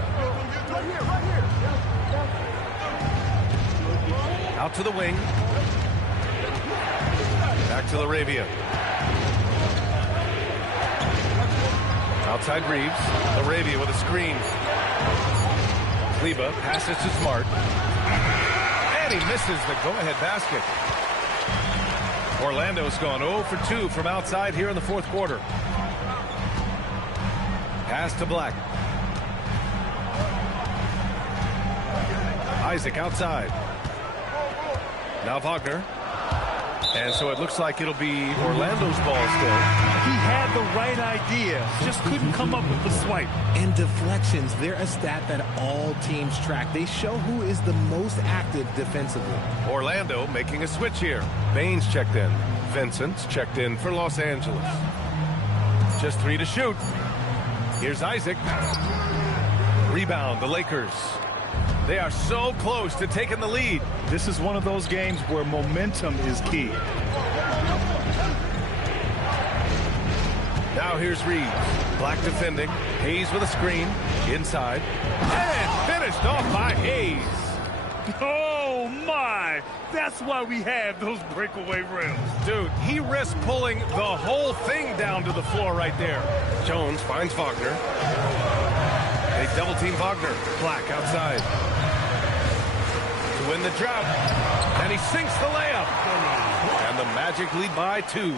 Out to the wing. Back to LaRavia. Outside Reeves. LaRavia with a screen. Kleba passes to Smart. And he misses the go-ahead basket. Orlando's gone 0 for 2 from outside here in the fourth quarter. Pass to Black. Isaac outside. Now Wagner. And so it looks like it'll be Orlando's ball still. He had the right idea, just couldn't come up with the swipe. And deflections, they're a stat that all teams track. They show who is the most active defensively. Orlando making a switch here. Baines checked in. Vincent's checked in for Los Angeles. Just 3 to shoot. Here's Isaac. Rebound, the Lakers. They are so close to taking the lead. This is one of those games where momentum is key. Now here's Reeves. Black defending. Hayes with a screen. Inside. And finished off by Hayes. Oh, my. That's why we have those breakaway rims. Dude, he risked pulling the whole thing down to the floor right there. Jones finds Wagner. They double-team Wagner. Black outside. To win the drought. And he sinks the layup. And the Magic lead by 2.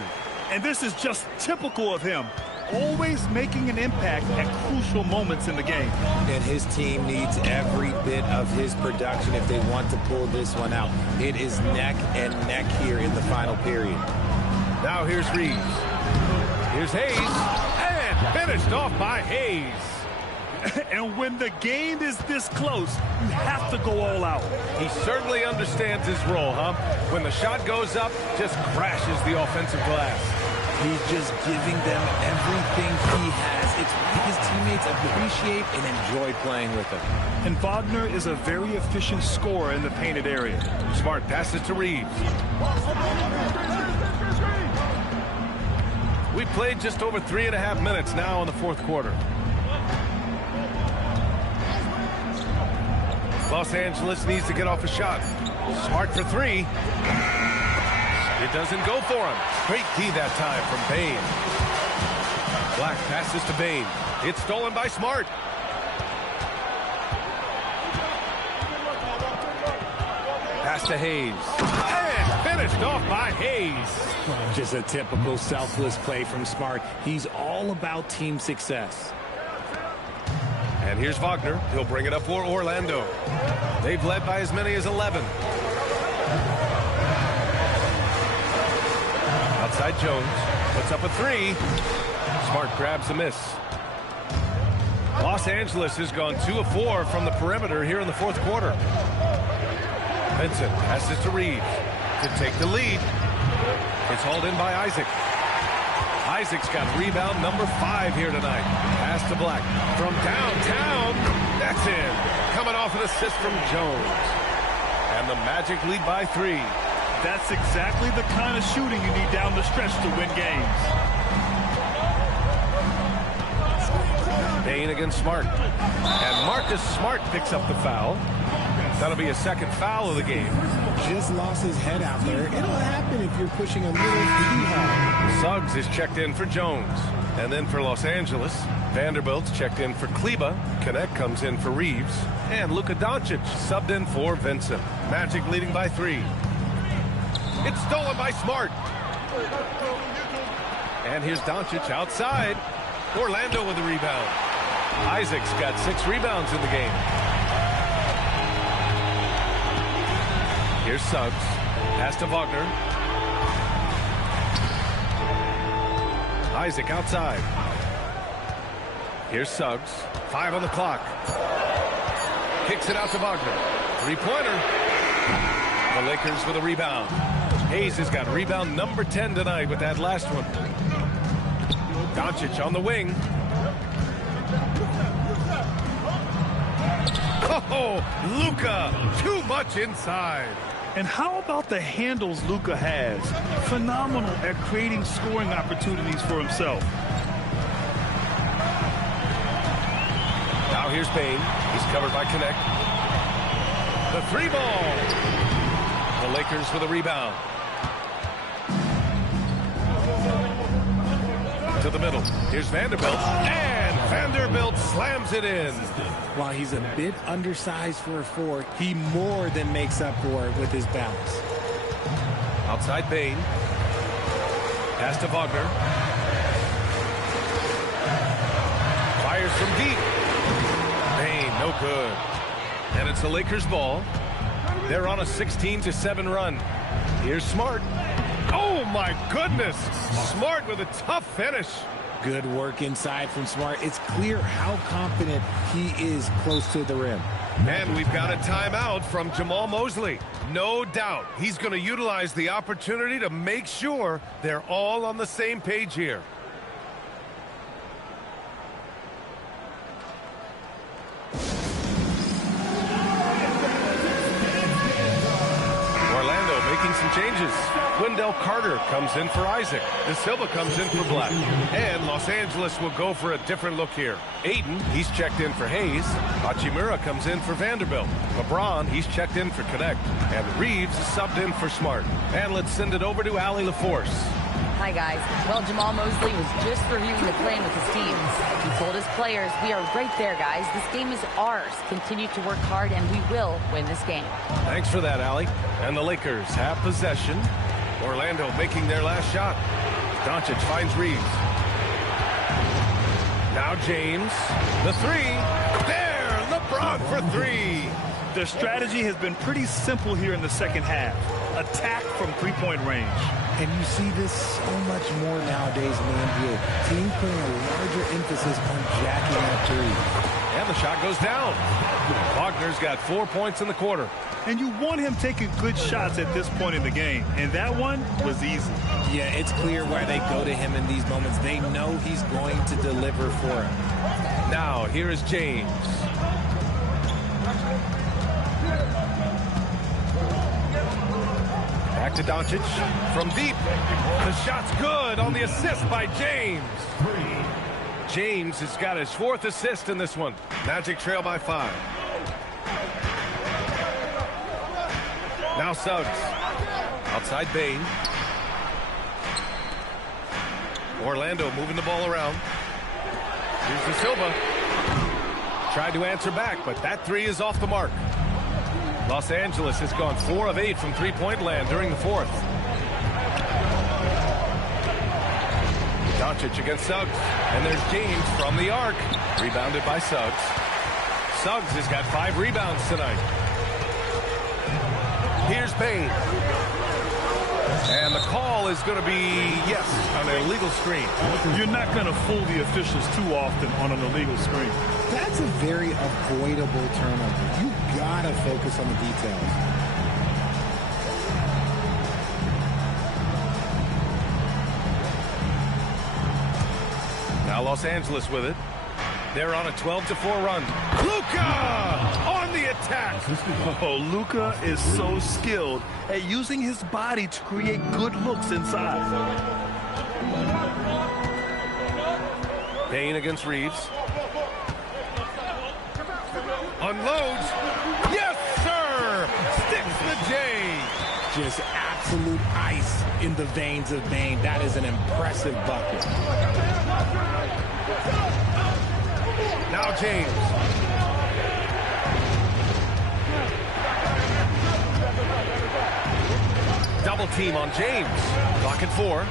And this is just typical of him. Always making an impact at crucial moments in the game. And his team needs every bit of his production if they want to pull this one out. It is neck and neck here in the final period. Now here's Reeves. Here's Hayes. And finished off by Hayes. And when the game is this close, you have to go all out. He certainly understands his role, huh? When the shot goes up, just crashes the offensive glass. He's just giving them everything he has. It's what his teammates appreciate and enjoy playing with him. And Wagner is a very efficient scorer in the painted area. Smart passes to Reeves. We played just over 3.5 minutes now in the fourth quarter. Los Angeles needs to get off a shot. Smart for 3. It doesn't go for him. Great D that time from Bain. Black passes to Bain. It's stolen by Smart. Pass to Hayes. And finished off by Hayes. Just a typical selfless play from Smart. He's all about team success. And here's Wagner. He'll bring it up for Orlando. They've led by as many as 11. Outside Jones. Puts up a 3. Smart grabs a miss. Los Angeles has gone 2 of 4 from the perimeter here in the fourth quarter. Vincent passes to Reeves to take the lead. It's hauled in by Isaac. Isaac's got rebound number 5 here tonight. Pass to Black. From downtown, that's in. Coming off an assist from Jones. And the Magic lead by 3. That's exactly the kind of shooting you need down the stretch to win games. Payne against Smart. And Marcus Smart picks up the foul. That'll be a second foul of the game. Just lost his head out there. It'll happen if you're pushing a little too hard. Suggs is checked in for Jones. And then for Los Angeles, Vanderbilt's checked in for Kleba. Connect comes in for Reeves. And Luka Doncic subbed in for Vincent. Magic leading by 3. It's stolen by Smart. And here's Doncic outside. Orlando with the rebound. Isaac's got 6 rebounds in the game. Here's Suggs. Pass to Wagner. Isaac outside. Here's Suggs. 5 on the clock. Kicks it out to Wagner. 3-pointer. The Lakers with a rebound. Hayes has got rebound number 10 tonight with that last one. Doncic on the wing. Oh, Luka, too much inside. And how about the handles Luka has? Phenomenal at creating scoring opportunities for himself. Now here's Payne. He's covered by Connect. The 3-ball. The Lakers with a rebound. To the middle. Here's Vanderbilt. And Vanderbilt slams it in. While he's a bit undersized for a 4, he more than makes up for it with his bounce. Outside Payne. Pass to Wagner. Fires from deep. Payne, no good. And it's the Lakers ball. They're on a 16-7 run. Here's Smart. Oh, my goodness. Smart with a tough finish. Good work inside from Smart. It's clear how confident he is close to the rim. And we've got a timeout from Jamal Mosley. No doubt he's going to utilize the opportunity to make sure they're all on the same page here. Orlando making some changes. Wendell Carter comes in for Isaac. De Silva comes in for Black. And Los Angeles will go for a different look here. Ayton, he's checked in for Hayes. Hachimura comes in for Vanderbilt. LeBron, he's checked in for Connect. And Reeves is subbed in for Smart. And let's send it over to Allie LaForce. Hi, guys. Well, Jamal Mosley was just reviewing the plan with his team. He told his players, we are right there, guys. This game is ours. Continue to work hard, and we will win this game. Thanks for that, Allie. And the Lakers have possession. Orlando making their last shot. Doncic finds Reeves. Now James. The 3. There! LeBron for 3. Their strategy has been pretty simple here in the second half. Attack from 3-point range. And you see this so much more nowadays in the NBA. Teams putting a larger emphasis on jacking up threes. And the shot goes down. Wagner's got 4 points in the quarter. And you want him taking good shots at this point in the game. And that one was easy. Yeah, it's clear why they go to him in these moments. They know he's going to deliver for him. Now, here is James. Back to Doncic. From deep. The shot's good on the assist by James. James has got his 4th assist in this one. Magic trail by 5. Now Suggs. Outside Payne. Orlando moving the ball around. Here's De Silva. Tried to answer back, but that 3 is off the mark. Los Angeles has gone 4 of 8 from 3-point land during the 4th. Doncic against Suggs. And there's James from the arc. Rebounded by Suggs. Suggs has got 5 rebounds tonight. Here's Payne. And the call is going to be, yes, on an illegal screen. You're not going to fool the officials too often on an illegal screen. That's a very avoidable turnover. You gotta focus on the details. Los Angeles with it. They're on a 12-4 run. Luka on the attack. Oh, Luka is so skilled at using his body to create good looks inside. Payne against Reeves. Unloads. Yes, sir! Sticks the J. Just absolute ice in the veins of Bane. That is an impressive bucket. Now James. Double team on James. Clock at 4.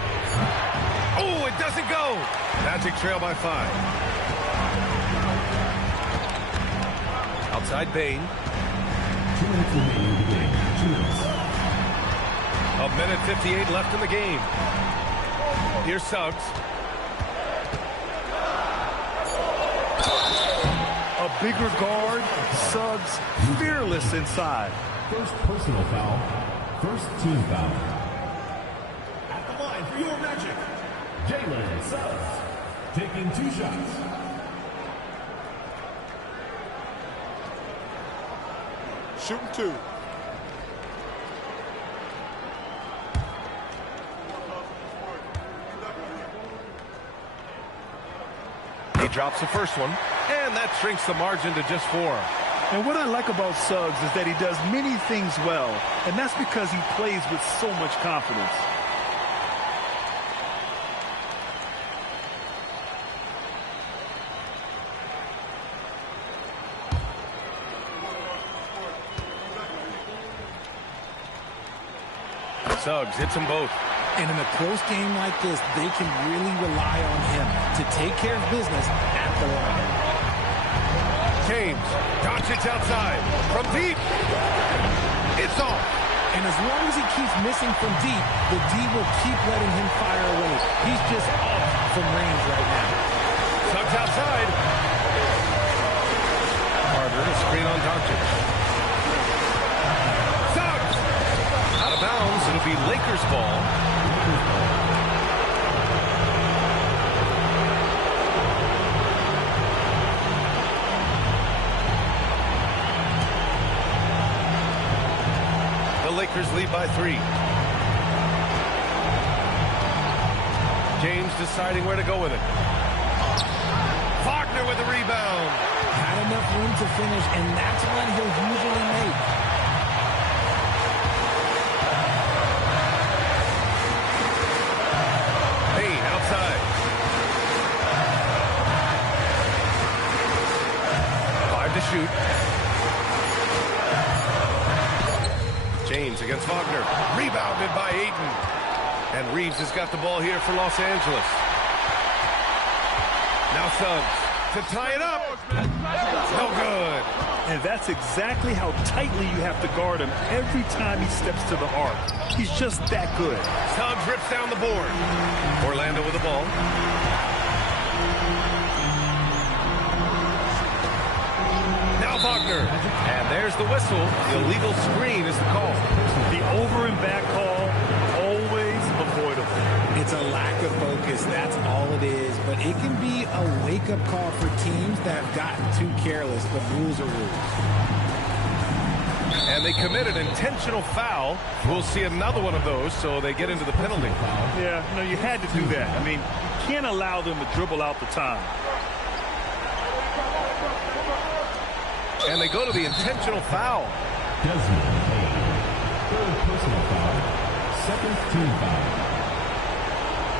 Oh, it doesn't go. Magic trail by 5. Outside Bane. 2 minutes remaining in the game. 2 minutes. A minute 58 left in the game. Here's Suggs. A bigger guard, Suggs fearless inside. First personal foul. First team foul. At the line for your Magic, Jalen Suggs, taking 2 shots. Shooting 2. He drops the first one, and that shrinks the margin to just 4. And what I like about Suggs is that he does many things well, and that's because he plays with so much confidence. Suggs hits them both. And in a close game like this, they can really rely on him to take care of business at the line. James, Doncic outside, from deep. It's off. And as long as he keeps missing from deep, the D will keep letting him fire away. He's just off from range right now. Suggs outside. Carter, a screen on Doncic. Suggs! Out of bounds, it'll be Lakers ball. Lakers lead by 3. James deciding where to go with it. Wagner with the rebound. Had enough room to finish, and that's one he'll usually make. Payne outside. 5 to shoot. James against Wagner. Rebounded by Ayton. And Reeves has got the ball here for Los Angeles. Now Suggs to tie it up. No good. And that's exactly how tightly you have to guard him every time he steps to the arc. He's just that good. Suggs rips down the board. Orlando with the ball. Now Wagner. And there's the whistle. The illegal screen is the call. The over and back call, always avoidable. It's a lack of focus, that's all it is. But it can be a wake-up call for teams that have gotten too careless, but rules are rules. And they commit an intentional foul. We'll see another one of those, so they get into the penalty. Yeah, no, you had to do that. I mean, you can't allow them to dribble out the time. And they go to the intentional foul. Desmond Payne. Third personal foul. Second team foul.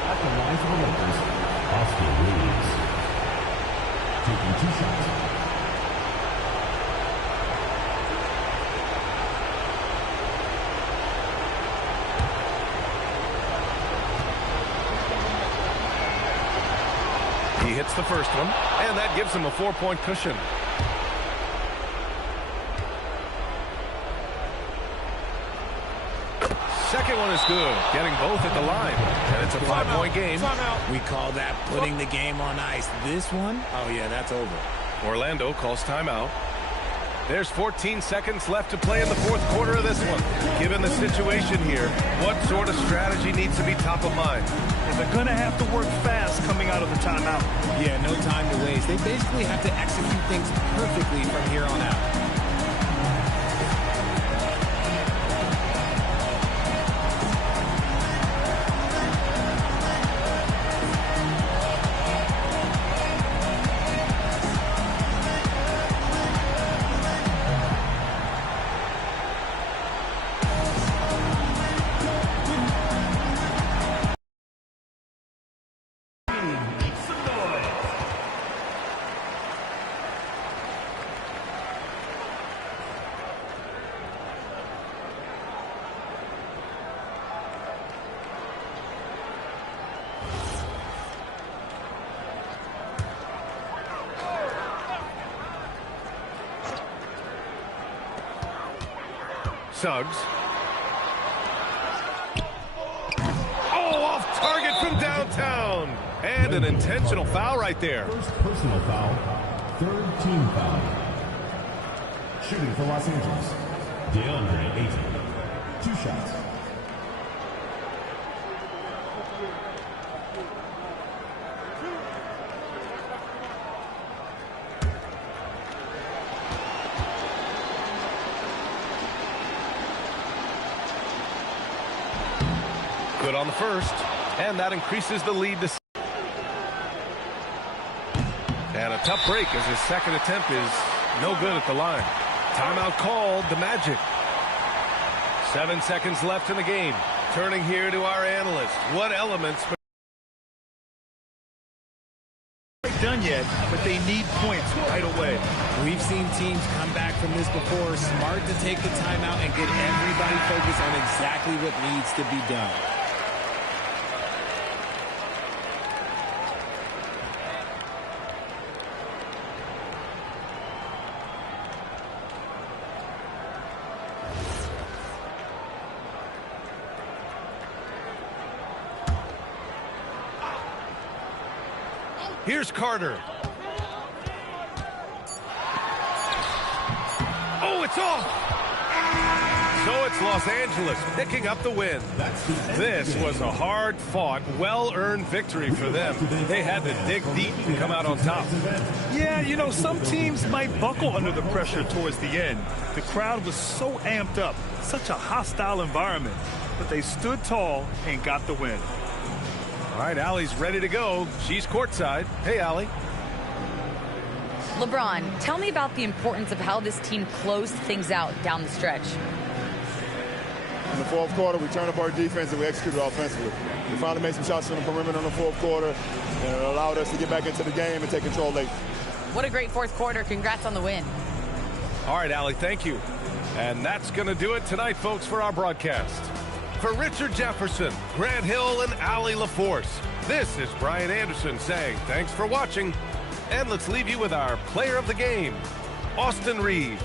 At the line for the Lakers, Austin Reeves. Taking 2 shots. He hits the first one, and that gives him a 4-point cushion. Second one is good, getting both at the line, and it's a 5-point game. We call that putting the game on ice. This one, oh yeah, that's over. Orlando calls timeout. There's 14 seconds left to play in the fourth quarter of this one. Given the situation here, what sort of strategy needs to be top of mind? And they're going to have to work fast coming out of the timeout. Yeah, no time to waste. They basically have to execute things perfectly from here on out. Suggs. Oh, off target from downtown. And an intentional foul right there. First personal foul, third team foul. Shooting for Los Angeles, DeAndre Ayton. 2 shots. Good on the first, and that increases the lead to... And a tough break as his second attempt is no good at the line. Timeout called, the Magic. 7 seconds left in the game. Turning here to our analyst. What elements... Done yet, but they need points right away. We've seen teams come back from this before. Smart to take the timeout and get everybody focused on exactly what needs to be done. Here's Carter. Oh, it's off. So it's Los Angeles picking up the win. This was a hard-fought, well-earned victory for them. They had to dig deep to come out on top. Yeah, you know, some teams might buckle under the pressure towards the end. The crowd was so amped up, such a hostile environment. But they stood tall and got the win. All right, Allie's ready to go. She's courtside. Hey, Allie. LeBron, tell me about the importance of how this team closed things out down the stretch. In the fourth quarter, we turned up our defense and we executed offensively. We finally made some shots from the perimeter in the fourth quarter, and it allowed us to get back into the game and take control late. What a great fourth quarter. Congrats on the win. All right, Allie, thank you. And that's going to do it tonight, folks, for our broadcast. For Richard Jefferson, Grant Hill, and Allie LaForce, this is Brian Anderson saying thanks for watching. And let's leave you with our player of the game, Austin Reeves.